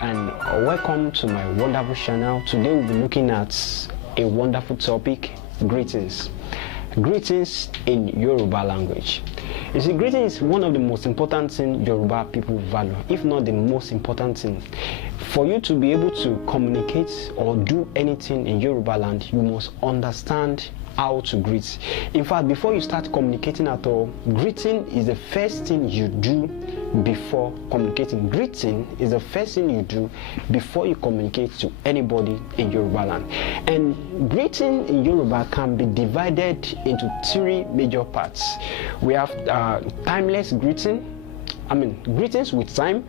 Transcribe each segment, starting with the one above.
and welcome to my wonderful channel. Today we'll be looking at a wonderful topic: greetings. Greetings in Yoruba language. You see, greetings is one of the most important things Yoruba people value, if not the most important thing. For you to be able to communicate or do anything in Yoruba land, you must understand how to greet. In fact, before you start communicating at all, greeting is the first thing you do before communicating. Greeting is the first thing you do before you communicate to anybody in Yoruba land. And greeting in Yoruba can be divided into three major parts. We have timeless greeting, greetings with time.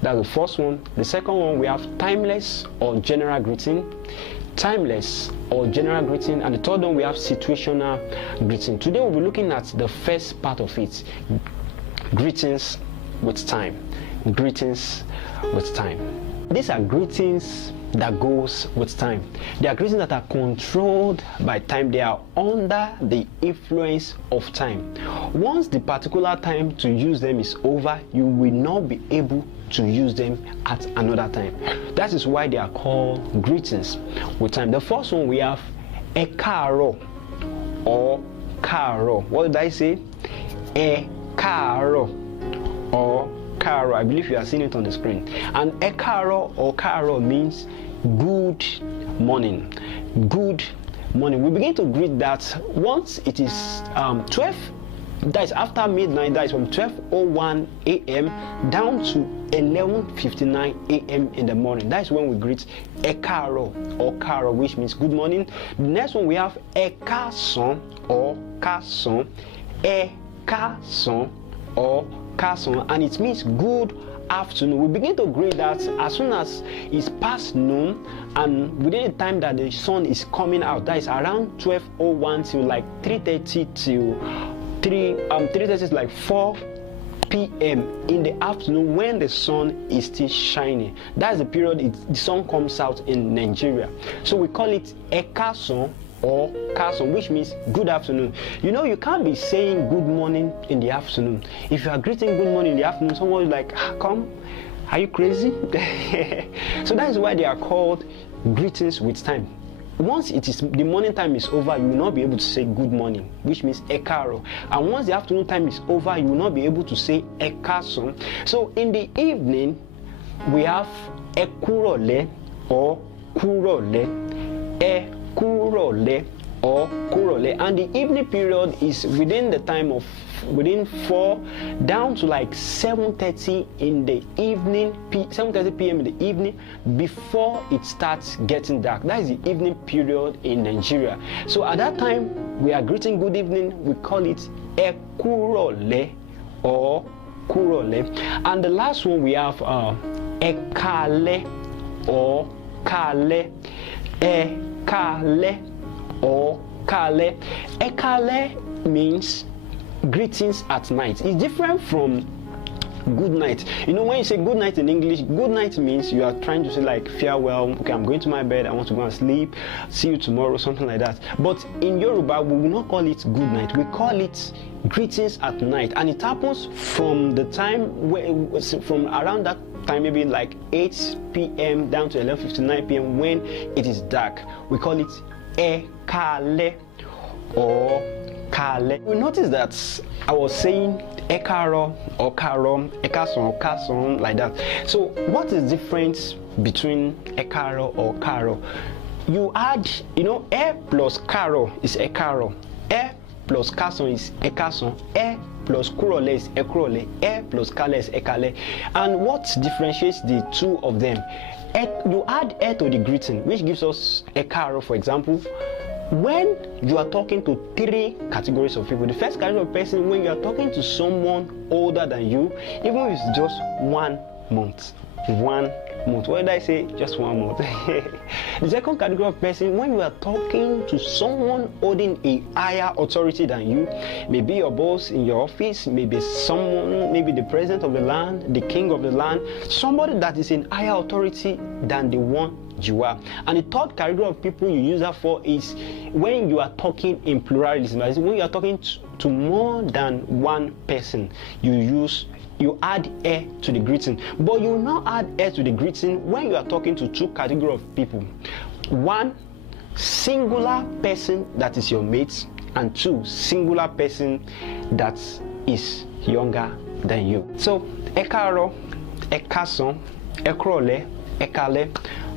That's the first one. The second one, we have timeless or general greeting, timeless or general greeting, and the third one we have situational greeting. Today we'll be looking at the first part of it: greetings with time. Greetings with time. These are greetings that goes with time. They are greetings that are controlled by time. They are under the influence of time. Once the particular time to use them is over, you will not be able to use them at another time. That is why they are called greetings with time. The first one we have e kaaro or kaaro. What did I say? E kaaro or kaaro. I believe you are seeing it on the screen. And e kaaro or kaaro means good morning. Good morning. We begin to greet that once it is 12. That is after midnight. That is from 12:01 a.m. down to 11:59 a.m. in the morning. That is when we greet e kaaro or kaaro, which means good morning. The next one we have e kaasan or kaasan, e kaasan or kaasan, and it means good afternoon. We begin to greet that as soon as it's past noon and within the time that the sun is coming out. That is around 12:01 till like 3:30 till 3:30 is like 4 p.m. in the afternoon when the sun is still shining. That's the period the sun comes out in Nigeria. So we call it e kaasan or kaasan, which means good afternoon. You know, you can't be saying good morning in the afternoon. If you are greeting good morning in the afternoon, someone is like, come, are you crazy? So that is why they are called greetings with time. Once it is the morning time is over, you will not be able to say good morning, which means e kaaro. And once the afternoon time is over, you will not be able to say e kaasan. So in the evening, we have e kurole or kurole, e kurole or kurole, and the evening period is within the time of within 4 down to like 7:30 in the evening, 7:30 p.m. in the evening, before it starts getting dark. That is the evening period in Nigeria. So at that time we are greeting good evening. We call it e kurole or kurole. And the last one we have e kaale or kaale, e kaale or kaale. E kaale means greetings at night. It's different from good night. You know, when you say good night in English, good night means you are trying to say like farewell, okay, I'm going to my bed, I want to go and sleep, see you tomorrow, something like that. But in Yoruba, we will not call it good night. We call it greetings at night, and it happens from the time from around that time, maybe like 8 p.m. down to 11:59 p.m. when it is dark. We call it e kaale or kaale. We notice that I was saying e kaaro or kaaro, e kaasan or kaasan, like that. So what is the difference between e kaaro or kaaro? You add, you know, e plus kaaro is e kaaro, e plus kaasan is e kaasan, e plus kurole is e kurole, e plus kaale is e kaale. And what differentiates the two of them? You add e to the greeting, which gives us e kaaro, for example. When you are talking to three categories of people, the first category of person, when you are talking to someone older than you, even if it's just 1 month, 1 month. What did I say? Just 1 month. The second category of person, when you are talking to someone holding a higher authority than you, maybe your boss in your office, maybe someone, maybe the president of the land, the king of the land, somebody that is in higher authority than the one you are. And the third category of people you use that for is when you are talking in pluralism. When you are talking to more than one person, you add "a" to the greeting. But you will not add "a" to the greeting when you are talking to two categories of people. One, singular person that is your mate, and two, singular person that is younger than you. So ẹ káàárọ̀, ẹ káàsán, ẹ kúrọ̀lẹ́, ẹ káalẹ́,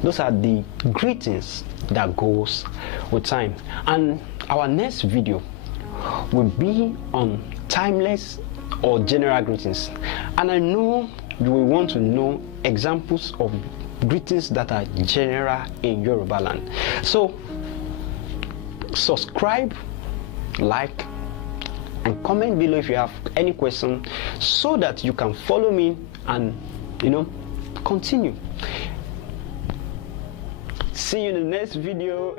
those are the greetings that goes with time. And our next video will be on timeless or general greetings. And I know you will want to know examples of greetings that are general in Yoruba land. So subscribe, like, and comment below if you have any question, so that you can follow me and continue. See you in the next video.